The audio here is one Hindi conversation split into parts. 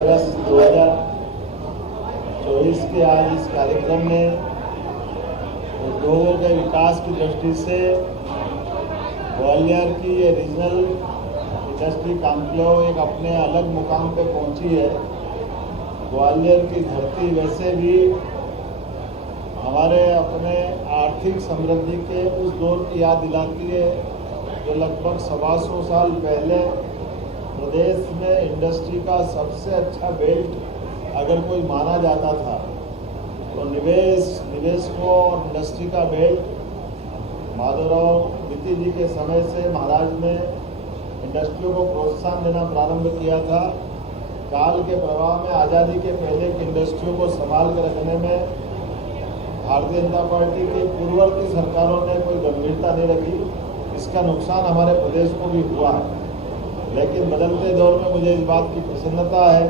अगस्त 2024 के आज इस कार्यक्रम में उद्योगों के विकास की दृष्टि से ग्वालियर की ये रीजनल इंडस्ट्री कॉन्क्लेव एक अपने अलग मुकाम पे पहुंची है। ग्वालियर की धरती वैसे भी हमारे अपने आर्थिक समृद्धि के उस दौर की याद दिलाती है जो लगभग 125 साल पहले प्रदेश में इंडस्ट्री का सबसे अच्छा बेल्ट अगर कोई माना जाता था तो निवेशकों और इंडस्ट्री का बेल्ट माधवराव मित्ती जी के समय से महाराज ने इंडस्ट्रियों को प्रोत्साहन देना प्रारंभ किया था। काल के प्रवाह में आज़ादी के पहले की इंडस्ट्रियों को संभाल कर रखने में भारतीय जनता पार्टी की पूर्ववर्ती सरकारों ने कोई गंभीरता नहीं रखी। इसका नुकसान हमारे प्रदेश को भी हुआ है। लेकिन बदलते दौर में मुझे इस बात की प्रसन्नता है,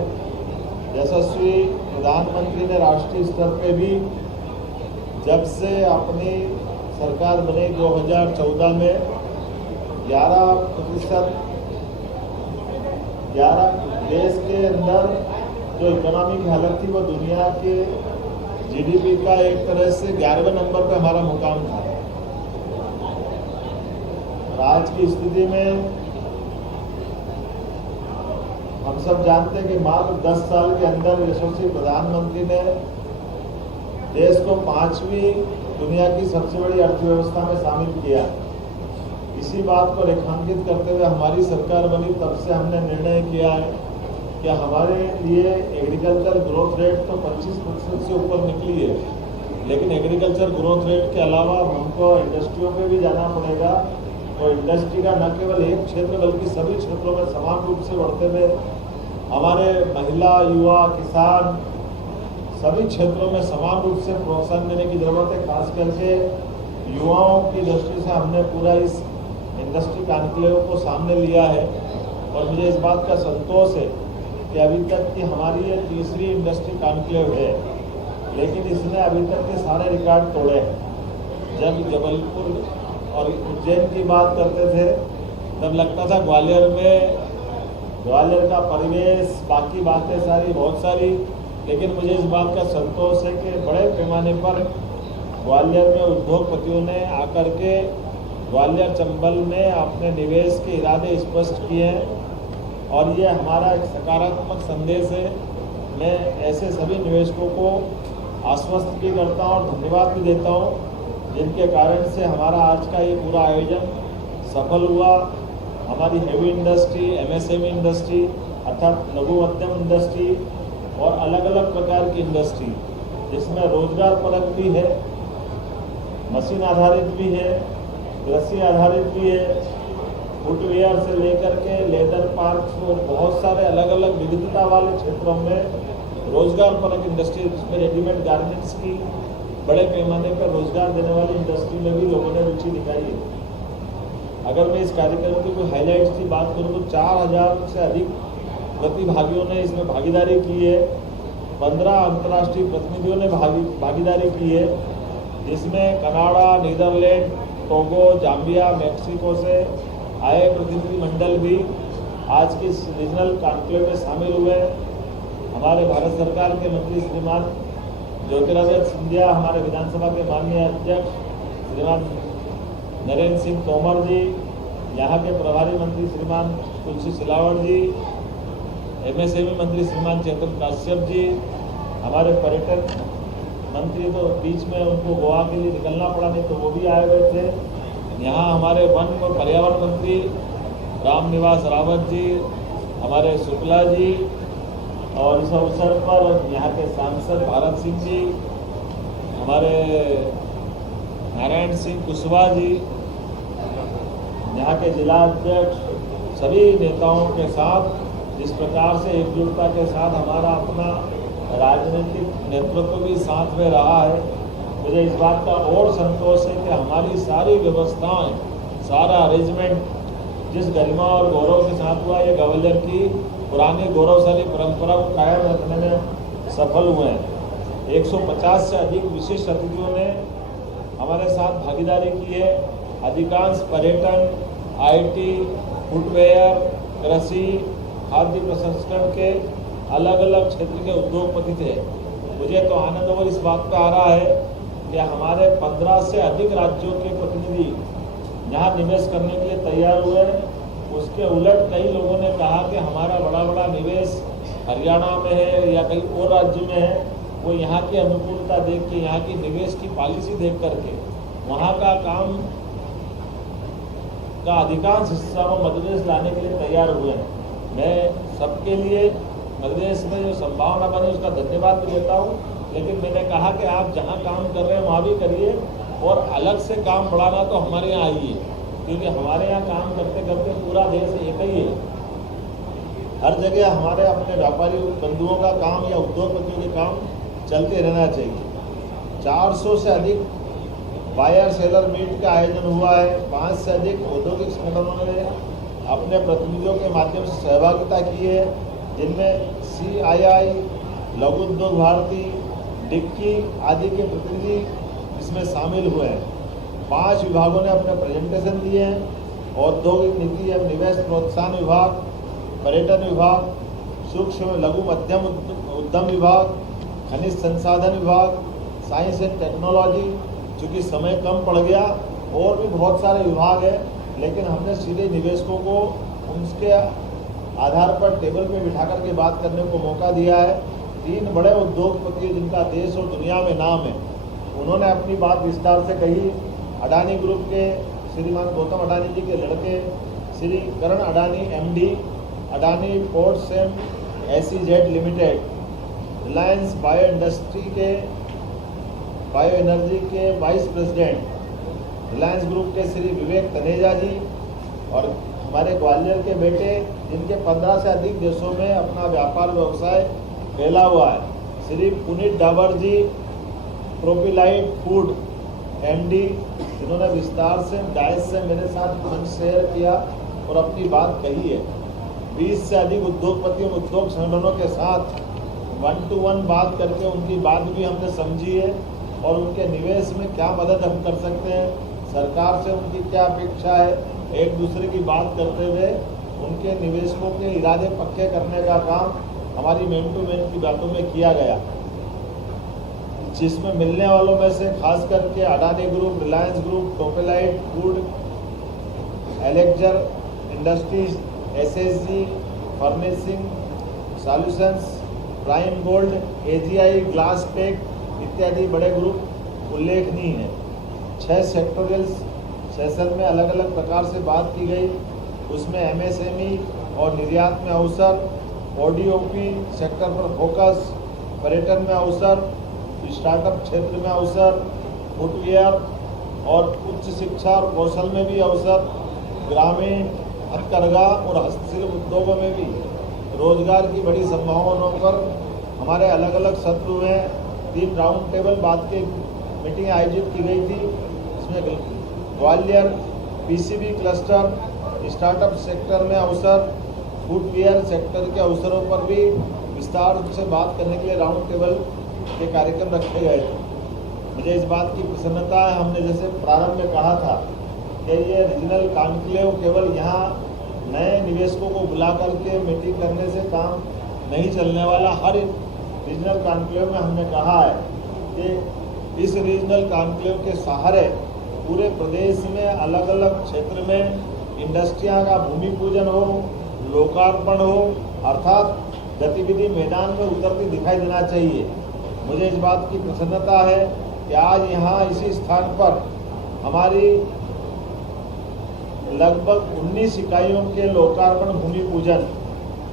यशस्वी प्रधानमंत्री ने राष्ट्रीय स्तर पे भी जब से अपनी सरकार बनी 2014 में 11% देश के अंदर जो इकोनॉमी की हालत थी वो दुनिया के जीडीपी का एक तरह से 11वें नंबर पे हमारा मुकाम था। और आज की स्थिति में हम सब जानते हैं कि मात्र 10 साल के अंदर यशस्वी प्रधानमंत्री ने देश को 5वीं दुनिया की सबसे बड़ी अर्थव्यवस्था में शामिल किया। इसी बात को रेखांकित करते हुए हमारी सरकार बनी, तब से हमने निर्णय किया है कि हमारे लिए एग्रीकल्चर ग्रोथ रेट तो 25% से ऊपर निकली है, लेकिन एग्रीकल्चर ग्रोथ रेट के अलावा हमको इंडस्ट्रियों पे भी जाना पड़ेगा। तो इंडस्ट्री का न केवल एक क्षेत्र बल्कि सभी क्षेत्रों में समान रूप से बढ़ते हुए हमारे महिला, युवा, किसान सभी क्षेत्रों में समान रूप से प्रोत्साहन देने की जरूरत है। खास करके युवाओं की दृष्टि से हमने पूरा इस इंडस्ट्री कॉन्क्लेव को सामने लिया है और मुझे इस बात का संतोष है कि अभी तक की हमारी ये तीसरी इंडस्ट्री कॉन्क्लेव है, लेकिन इसने अभी तक के सारे रिकॉर्ड तोड़े हैं। जब जबलपुर और उज्जैन की बात करते थे तब लगता था ग्वालियर का परिवेश, बाकी बातें सारी बहुत सारी, लेकिन मुझे इस बात का संतोष है कि बड़े पैमाने पर ग्वालियर में उद्योगपतियों ने आकर के ग्वालियर चंबल में अपने निवेश के इरादे स्पष्ट किए हैं और ये हमारा एक सकारात्मक संदेश है। मैं ऐसे सभी निवेशकों को आश्वस्त भी करता हूँ और धन्यवाद भी देता हूँ जिनके कारण से हमारा आज का ये पूरा आयोजन सफल हुआ। हमारी हेवी इंडस्ट्री, एमएसएमई इंडस्ट्री अर्थात लघु मध्यम इंडस्ट्री और अलग अलग प्रकार की इंडस्ट्री जिसमें रोजगार परक भी है, मशीन आधारित भी है, कृषि आधारित भी है, फुटवेयर से लेकर के लेदर पार्क और बहुत सारे अलग अलग विविधता वाले क्षेत्रों में रोजगार परक इंडस्ट्री, जिसमें रेडीमेड गारमेंट्स की बड़े पैमाने पर रोजगार देने वाली इंडस्ट्री में भी लोगों ने रुचि दिखाई है। अगर मैं इस कार्यक्रम की कोई हाईलाइट्स की बात करूं तो 4000 से अधिक प्रतिभागियों ने इसमें भागीदारी की है। 15 अंतर्राष्ट्रीय प्रतिनिधियों ने भागीदारी की है, जिसमें Canada, Netherland, Togo, Zambia, Mexico से आए प्रतिनिधि मंडल भी आज की इस रीजनल कॉन्क्लेव में शामिल हुए। हमारे भारत सरकार के मंत्री श्रीमान ज्योतिरादित्य सिंधिया, हमारे विधानसभा के माननीय अध्यक्ष श्रीमान नरेंद्र सिंह तोमर जी, यहाँ के प्रभारी मंत्री श्रीमान तुलसी सिलावट जी, एमएसएमई मंत्री श्रीमान चेतन काश्यप जी, हमारे पर्यटन मंत्री तो बीच में उनको गोवा के लिए निकलना पड़ा, नहीं तो वो भी आए हुए थे। यहाँ हमारे वन और पर्यावरण मंत्री रामनिवास रावत जी, हमारे शुक्ला जी और इस अवसर पर यहाँ के सांसद भारत सिंह जी, हमारे नारायण सिंह कुशवाहा जी, यहाँ के जिला अध्यक्ष, सभी नेताओं के साथ जिस प्रकार से एकजुटता के साथ हमारा अपना राजनीतिक नेतृत्व भी साथ में रहा है, मुझे इस बात का और संतोष है कि हमारी सारी व्यवस्थाएं, सारा अरेंजमेंट जिस गरिमा और गौरव के साथ हुआ, ये ग्वालियर की पुरानी गौरवशाली परंपरा को कायम रखने में सफल हुए हैं। 150 से अधिक विशिष्ट अतिथियों ने हमारे साथ भागीदारी की है। अधिकांश पर्यटन, आईटी, फुटवेयर, कृषि, खाद्य प्रसंस्करण के अलग अलग क्षेत्र के उद्योगपति थे। मुझे तो आनंद और इस बात का आ रहा है कि हमारे 15 से अधिक राज्यों के प्रतिनिधि यहाँ निवेश करने के लिए तैयार हुए। उसके उलट कई लोगों ने कहा कि हमारा बड़ा बड़ा निवेश हरियाणा में है या कहीं और राज्य में है, वो यहाँ की अनुकूलता देख के, यहाँ की निवेश की पॉलिसी देख करके वहाँ का काम का अधिकांश हिस्सा वो मध्य प्रदेश लाने के लिए तैयार हुए हैं। मैं सबके लिए मध्य प्रदेश में जो संभावना बनी उसका धन्यवाद भी देता हूँ, लेकिन मैंने कहा कि आप जहाँ काम कर रहे हैं वहाँ भी करिए और अलग से काम बढ़ाना तो हमारे यहाँ आइए, क्योंकि हमारे यहाँ काम करते करते पूरा देश एक ही है। हर जगह हमारे अपने व्यापारी बंधुओं का काम या उद्योगपतियों के काम चलते रहना चाहिए। 400 से अधिक बायर सेलर मीट का आयोजन हुआ है। 5 से अधिक औद्योगिक संगठनों ने अपने प्रतिनिधियों के माध्यम से सहभागिता की है, जिनमें CII, लघु उद्योग भारती, डिक्की आदि के प्रतिनिधि इसमें शामिल हुए हैं। 5 विभागों ने अपने प्रेजेंटेशन दिए हैं। औद्योगिक नीति एवं निवेश प्रोत्साहन विभाग, पर्यटन विभाग, सूक्ष्म लघु मध्यम उद्यम विभाग, खनिज संसाधन विभाग, साइंस एंड टेक्नोलॉजी। चूँकि समय कम पड़ गया और भी बहुत सारे विभाग हैं, लेकिन हमने सीधे निवेशकों को उनके आधार पर टेबल पे बिठा करके बात करने को मौका दिया है। 3 बड़े उद्योगपति जिनका देश और दुनिया में नाम है, उन्होंने अपनी बात विस्तार से कही। अडानी ग्रुप के श्रीमान गौतम अडानी जी के लड़के Shri Karan Adani MD, Adani ports and SEZ limited, Reliance bio industry के बायो एनर्जी के वाइस प्रेसिडेंट, रिलायंस ग्रुप के श्री विवेक तनेजा जी, और हमारे ग्वालियर के बेटे जिनके 15 से अधिक देशों में अपना व्यापार व्यवसाय फैला हुआ है, श्री पुनीत डाबर जी, प्रोपिलाइट फूड MD, जिन्होंने विस्तार से डायस से मेरे साथ मंच शेयर किया और अपनी बात कही है। 20 से अधिक उद्योगपतियों उद्योग संगठनों के साथ 1-to-1 बात करके उनकी बात भी हमने समझी है और उनके निवेश में क्या मदद हम कर सकते हैं, सरकार से उनकी क्या अपेक्षा है, एक दूसरे की बात करते हुए उनके निवेशकों के इरादे पक्के करने का काम हमारी मैन टू मैन की बातों में किया गया, जिसमें मिलने वालों में से खास करके अडानी ग्रुप, रिलायंस ग्रुप, प्रोपेलाइट फूड, एलेक्जर industries, SSG furnishing solutions, prime gold, AGI glass tech इत्यादि बड़े ग्रुप उल्लेखनीय हैं। 6 सेक्टोरियल सेशन में अलग अलग प्रकार से बात की गई। उसमें MSME और निर्यात में अवसर, ODOP सेक्टर पर फोकस, पर्यटन में अवसर, स्टार्टअप क्षेत्र में अवसर, फुटवेयर और उच्च शिक्षा और कौशल में भी अवसर, ग्रामीण हथकरघा और हस्तशिल्प उद्योगों में भी रोजगार की बड़ी संभावनाओं पर हमारे अलग अलग सत्र हुए। 3 राउंड टेबल बात की मीटिंग आयोजित की गई थी। इसमें Gwalior PCB cluster, startup sector में अवसर, फुटवेयर सेक्टर के अवसरों पर भी विस्तार से बात करने के लिए राउंड टेबल के कार्यक्रम रखे गए थे। मुझे इस बात की प्रसन्नता है, हमने जैसे प्रारंभ में कहा था कि ये रीजनल कॉन्क्लेव केवल यहाँ नए निवेशकों को बुला करके मीटिंग करने से काम नहीं चलने वाला। हर रीजनल कॉन्क्लेव में हमने कहा है कि इस रीजनल कॉन्क्लेव के सहारे पूरे प्रदेश में अलग अलग क्षेत्र में इंडस्ट्रियाँ का भूमि पूजन हो, लोकार्पण हो, अर्थात गतिविधि मैदान में उतरती दिखाई देना चाहिए। मुझे इस बात की प्रसन्नता है कि आज यहाँ इसी स्थान पर हमारी लगभग 19 इकाइयों के लोकार्पण भूमि पूजन,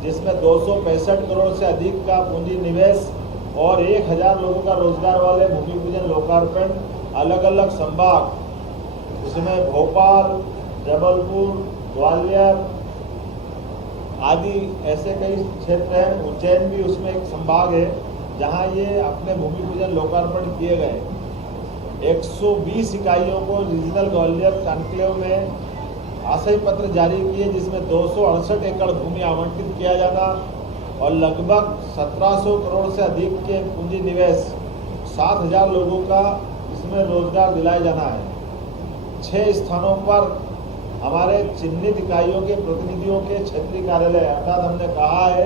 जिसमें 265 करोड़ से अधिक का पूंजी निवेश और 1000 लोगों का रोजगार वाले भूमि पूजन लोकार्पण अलग अलग संभाग, उसमें भोपाल, जबलपुर, ग्वालियर आदि ऐसे कई क्षेत्र हैं। उज्जैन भी उसमें एक संभाग है जहां ये अपने भूमि पूजन लोकार्पण किए गए। 120 इकाइयों को रीजनल ग्वालियर कॉन्क्लेव में आशय पत्र जारी किए, जिसमें 268 एकड़ भूमि आवंटित किया जाना और लगभग 1700 करोड़ से अधिक के पूंजी निवेश, 7000 लोगों का इसमें रोजगार दिलाया जाना है। 6 स्थानों पर हमारे चिन्हित इकाइयों के प्रतिनिधियों के क्षेत्रीय कार्यालय, अर्थात हमने कहा है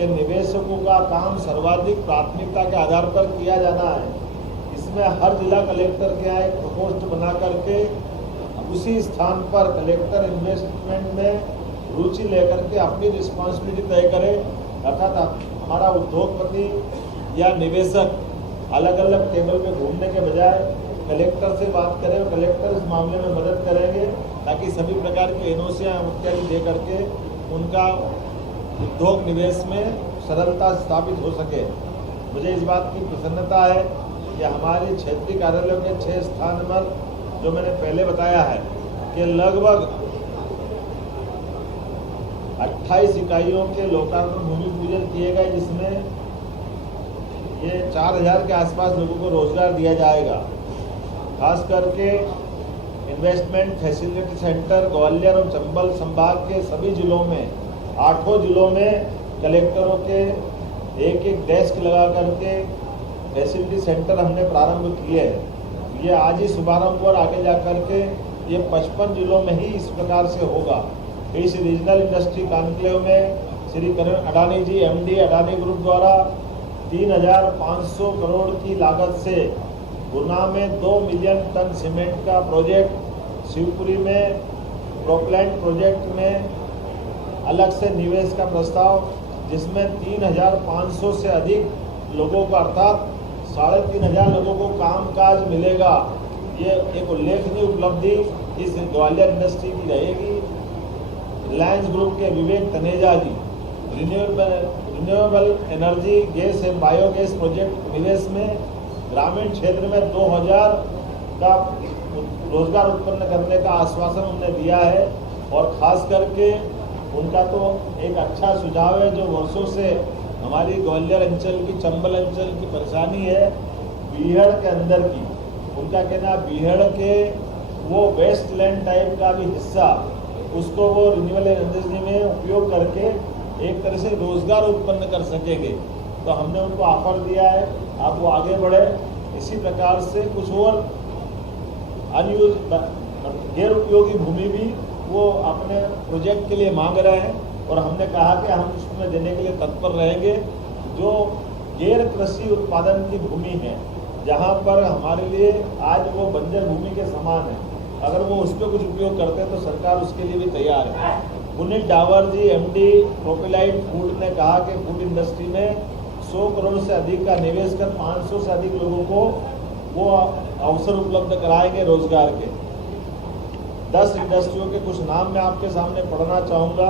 कि निवेशकों का काम सर्वाधिक प्राथमिकता के आधार पर किया जाना है। इसमें हर जिला कलेक्टर के यहाँ एक प्रकोष्ठ बना करके उसी स्थान पर कलेक्टर इन्वेस्टमेंट में रुचि लेकर के अपनी रिस्पॉन्सिबिलिटी तय करे, अर्थात हमारा उद्योगपति या निवेशक अलग अलग टेबल पे घूमने के बजाय कलेक्टर से बात करें और कलेक्टर इस मामले में मदद करेंगे ताकि सभी प्रकार की एनओसियाँ इत्यादि दे करके उनका उद्योग निवेश में सरलता स्थापित हो सके। मुझे इस बात की प्रसन्नता है कि हमारे क्षेत्रीय कार्यालयों के 6 स्थान पर जो मैंने पहले बताया है कि लगभग 28 इकाइयों के लोकार्पण भूमि पूजन किए गए, जिसमें ये 4000 के आसपास लोगों को रोजगार दिया जाएगा। खास करके इन्वेस्टमेंट फैसिलिटी सेंटर ग्वालियर और चंबल संभाग के सभी जिलों में 8 जिलों में कलेक्टरों के एक डेस्क लगा करके फैसिलिटी सेंटर हमने प्रारंभ किए हैं। ये आज ही शुभारंभ और आगे जा करके ये 55 जिलों में ही इस प्रकार से होगा। इस रीजनल इंडस्ट्री कॉन्क्लेव में श्री करण अडानी जी एमडी अडानी ग्रुप द्वारा 3500 करोड़ की लागत से गुना में 2 मिलियन टन सीमेंट का प्रोजेक्ट, शिवपुरी में प्रोप्लांट प्रोजेक्ट में अलग से निवेश का प्रस्ताव, जिसमें 3500 से अधिक लोगों को अर्थात 3500 लोगों को कामकाज मिलेगा। ये एक उल्लेखनीय उपलब्धि इस ग्वालियर इंडस्ट्री की रहेगी। रिलायंस ग्रुप के Vivek Taneja ji renewable energy gas and biogas project निवेश में ग्रामीण क्षेत्र में 2000 का रोजगार उत्पन्न करने का आश्वासन उन्होंने दिया है। और खास करके उनका तो एक अच्छा सुझाव है जो वर्षों से हमारी ग्वालियर अंचल की, चंबल अंचल की परेशानी है बीहड़ के अंदर की। उनका कहना बीहड़ के वो वेस्ट लैंड टाइप का भी हिस्सा, उसको वो रिन्यूएबल एनर्जी में उपयोग करके एक तरह से रोजगार उत्पन्न कर सकेंगे। तो हमने उनको ऑफर दिया है, आप वो आगे बढ़े। इसी प्रकार से कुछ और अनयूज गैर उपयोगी भूमि भी वो अपने प्रोजेक्ट के लिए मांग रहे हैं और हमने कहा कि हम उसमें देने के लिए तत्पर रहेंगे। जो गैर कृषि उत्पादन की भूमि है, जहाँ पर हमारे लिए आज वो बंजर भूमि के समान है, अगर वो उस पर कुछ उपयोग करते हैं तो सरकार उसके लिए भी तैयार है। पुनीत डावर जी एमडी प्रोपिलाइट फूड ने कहा कि फूड इंडस्ट्री में 100 करोड़ से अधिक का निवेश कर 500 से अधिक लोगों को वो अवसर उपलब्ध कराएंगे रोजगार के। 10 इंडस्ट्रियों के कुछ नाम मैं आपके सामने पढ़ना चाहूँगा।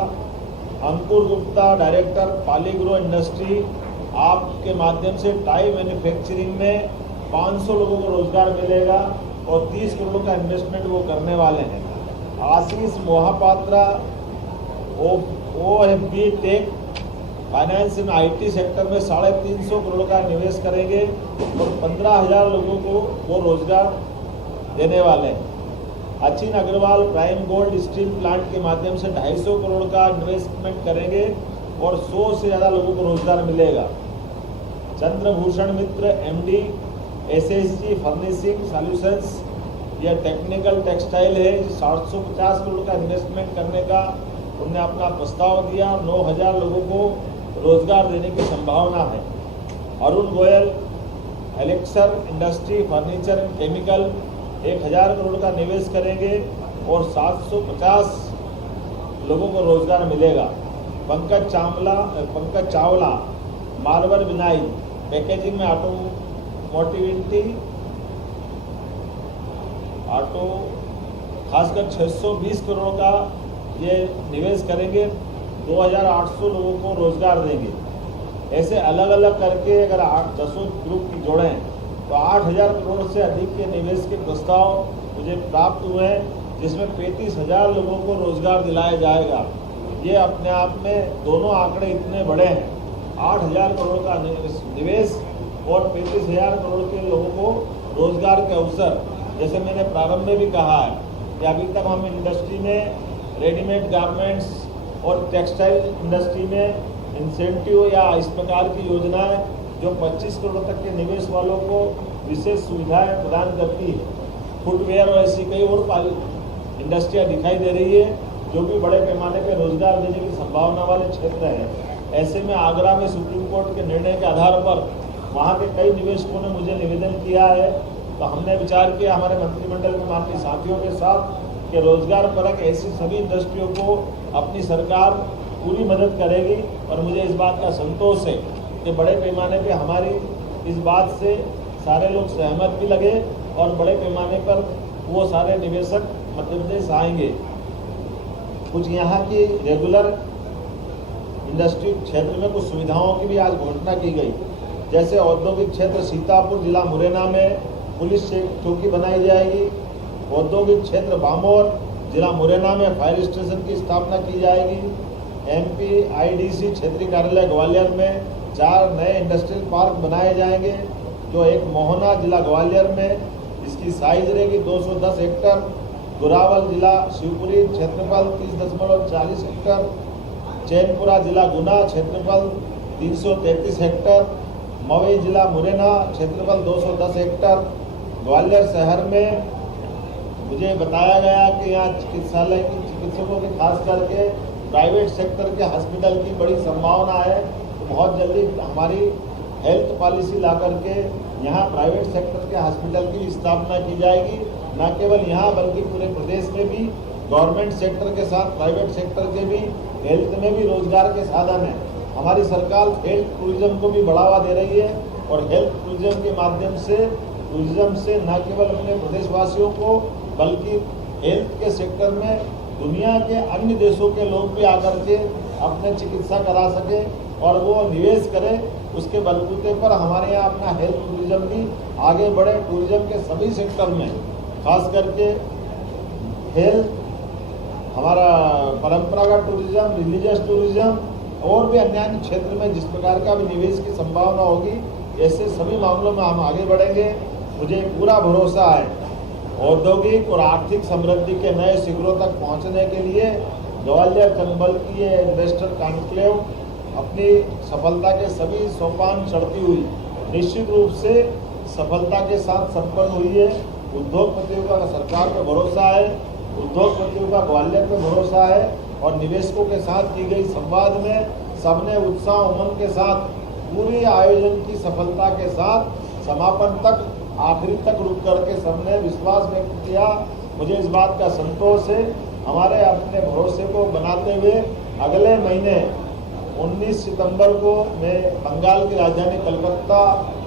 अंकुर गुप्ता डायरेक्टर पालीग्रो इंडस्ट्री, आपके माध्यम से टाई मैन्युफैक्चरिंग में 500 लोगों को रोजगार मिलेगा और 30 करोड़ का इन्वेस्टमेंट वो करने वाले हैं। Ashish Mohapatra OFB tech finance in IT sector में 350 करोड़ का निवेश करेंगे और 15,000 लोगों को वो रोजगार देने वाले हैं। Achin Agarwal prime gold steel plant के माध्यम से 250 करोड़ का इन्वेस्टमेंट करेंगे और 100 से ज़्यादा लोगों को रोजगार मिलेगा। चंद्रभूषण मित्र MD SSG फर्निशिंग सॉल्यूशंस, यह टेक्निकल टेक्सटाइल है, 750 करोड़ का इन्वेस्टमेंट करने का उन्होंने अपना प्रस्ताव दिया। 9,000 लोगों को रोजगार देने की संभावना है। Arun Goyal elixir industry furniture and chemical 1000 crore का निवेश करेंगे और 750 लोगों को रोजगार मिलेगा। पंकज चावला मार्बल बिनाई पैकेजिंग में ऑटो खासकर 620 करोड़ का ये निवेश करेंगे, 2800 लोगों को रोजगार देंगे। ऐसे अलग अलग करके अगर 8-10 ग्रुप की जोड़ें तो 8000 करोड़ से अधिक के निवेश के प्रस्ताव मुझे प्राप्त हुए हैं, जिसमें 35,000 लोगों को रोजगार दिलाया जाएगा। ये अपने आप में दोनों आंकड़े इतने बड़े हैं, 8000 करोड़ का निवेश और 35,000 करोड़ के लोगों को रोजगार के अवसर। जैसे मैंने प्रारंभ में भी कहा है कि अभी तक हम इंडस्ट्री में रेडीमेड गारमेंट्स और टेक्सटाइल इंडस्ट्री में इंसेंटिव या इस प्रकार की योजनाएं जो 25 करोड़ तक के निवेश वालों को विशेष सुविधाएं प्रदान करती है। फुटवेयर और ऐसी कई और इंडस्ट्रियाँ दिखाई दे रही है जो भी बड़े पैमाने पर रोजगार देने की संभावना वाले क्षेत्र हैं। ऐसे में आगरा में सुप्रीम कोर्ट के निर्णय के आधार पर वहाँ के कई निवेशकों ने मुझे निवेदन किया है, तो हमने विचार किया हमारे मंत्रिमंडल के माननीय साथियों के साथ कि रोजगार परक ऐसी सभी इंडस्ट्रियों को अपनी सरकार पूरी मदद करेगी। और मुझे इस बात का संतोष है कि बड़े पैमाने पे हमारी इस बात से सारे लोग सहमत भी लगे और बड़े पैमाने पर वो सारे निवेशक मध्य प्रदेश आएंगे। कुछ यहाँ की रेगुलर इंडस्ट्री क्षेत्र में कुछ सुविधाओं की भी आज घोषणा की गई, जैसे औद्योगिक क्षेत्र सीतापुर जिला मुरैना में पुलिस चौकी बनाई जाएगी। औद्योगिक क्षेत्र बामोर जिला मुरैना में फायर स्टेशन की स्थापना की जाएगी। MPIDC क्षेत्रीय कार्यालय ग्वालियर में 4 नए इंडस्ट्रियल पार्क बनाए जाएंगे, जो एक मोहना जिला ग्वालियर में इसकी साइज रहेगी 210 हेक्टर। गुरावल जिला शिवपुरी क्षेत्रफल 30.40 हेक्टर। चैनपुरा जिला गुना क्षेत्रफल 333 हेक्टर। मवई जिला मुरैना क्षेत्रफल 210 हेक्टर। ग्वालियर शहर में मुझे बताया गया कि यहाँ चिकित्सालय की चिकित्सकों के खास करके प्राइवेट सेक्टर के हॉस्पिटल की बड़ी संभावना है। तो बहुत जल्दी हमारी हेल्थ पॉलिसी ला करके यहाँ प्राइवेट सेक्टर के हॉस्पिटल की स्थापना की जाएगी। न केवल यहाँ बल्कि पूरे प्रदेश में भी गवर्नमेंट सेक्टर के साथ प्राइवेट सेक्टर के भी हेल्थ में भी रोजगार के साधन है। हमारी सरकार हेल्थ टूरिज्म को भी बढ़ावा दे रही है और हेल्थ टूरिज्म के माध्यम से टूरिज्म से न केवल अपने प्रदेशवासियों को बल्कि हेल्थ के सेक्टर में दुनिया के अन्य देशों के लोग भी आकर के अपने चिकित्सा करा सके और वो निवेश करें। उसके बलबूते पर हमारे यहाँ अपना हेल्थ टूरिज्म भी आगे बढ़े। टूरिज्म के सभी सेक्टर में खास करके हेल्थ, हमारा परंपरागत टूरिज्म, रिलीजियस टूरिज्म और भी अन्य क्षेत्र में जिस प्रकार का भी निवेश की संभावना होगी, ऐसे सभी मामलों में हम आगे बढ़ेंगे। मुझे पूरा भरोसा है औद्योगिक और आर्थिक समृद्धि के नए शिखरों तक पहुंचने के लिए ग्वालियर चंबल की ये इन्वेस्टर कॉन्क्लेव अपनी सफलता के सभी सोपान चढ़ती हुई निश्चित रूप से सफलता के साथ संपन्न हुई है। उद्योगपतियों का सरकार पर भरोसा है, उद्योगपतियों का ग्वालियर पर भरोसा है और निवेशकों के साथ की गई संवाद में सबने उत्साह उमंग के साथ पूरे आयोजन की सफलता के साथ समापन तक आखिरी तक रुक करके सबने विश्वास व्यक्त किया। मुझे इस बात का संतोष है। हमारे अपने भरोसे को बनाते हुए अगले महीने 19 सितंबर को मैं बंगाल की राजधानी कलकत्ता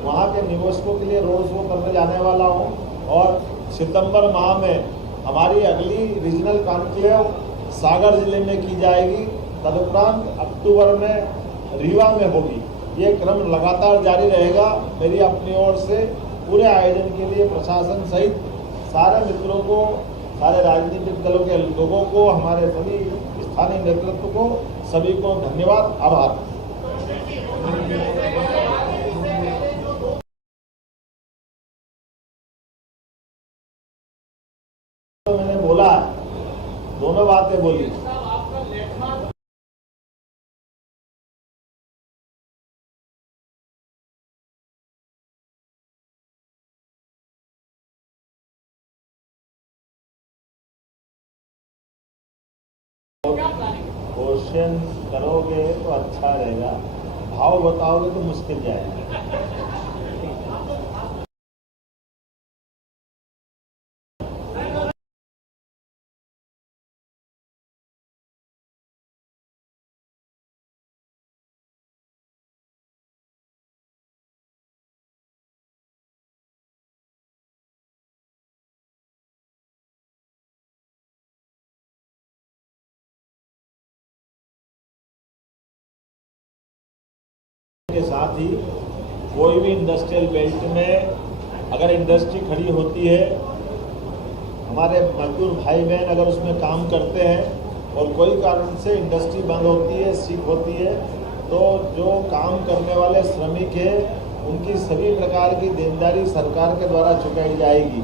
वहाँ के निवेशकों के लिए रोड शो करने जाने वाला हूँ और सितंबर माह में हमारी अगली रीजनल कॉन्क्लेव सागर जिले में की जाएगी। तदुपरांत अक्टूबर में रीवा में होगी। ये क्रम लगातार जारी रहेगा। मेरी अपनी ओर से पूरे आयोजन के लिए प्रशासन सहित सारे मित्रों को, सारे राजनीतिक दलों के लोगों को, हमारे सभी स्थानीय नेतृत्व को, सभी को धन्यवाद, आभार। तो मैंने बोला, दोनों बातें बोली। क्वेश्चन करोगे तो अच्छा रहेगा, भाव बताओगे तो मुश्किल जाएगा। के साथ ही कोई भी इंडस्ट्रियल बेल्ट में अगर इंडस्ट्री खड़ी होती है, हमारे मजदूर भाई बहन अगर उसमें काम करते हैं और कोई कारण से इंडस्ट्री बंद होती है, सीख होती है, तो जो काम करने वाले श्रमिक हैं उनकी सभी प्रकार की देनदारी सरकार के द्वारा चुकाई जाएगी।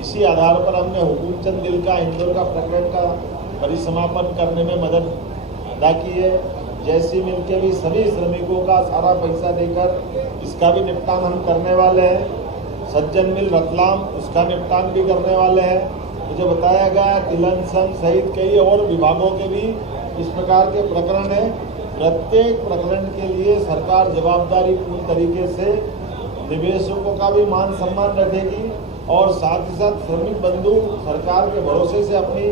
इसी आधार पर हमने हुकुमचंद गिल का इंदौर का प्रकरण का परिसमापन करने में मदद अदा की है। जैसी मिल के भी सभी श्रमिकों का सारा पैसा देकर इसका भी निपटान हम करने वाले हैं। सज्जन मिल रतलाम, उसका निपटान भी करने वाले हैं। मुझे बताया गया तिलन संघ सहित कई और विभागों के भी इस प्रकार के प्रकरण हैं प्रत्येक प्रकरण के लिए सरकार जवाबदारीपूर्ण तरीके से निवेशकों का भी मान सम्मान रखेगी और साथ ही साथ श्रमिक बंधु सरकार के भरोसे से अपनी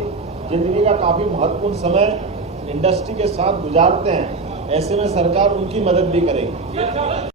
जिंदगी का काफ़ी महत्वपूर्ण समय इंडस्ट्री के साथ गुजारते हैं, ऐसे में सरकार उनकी मदद भी करेगी।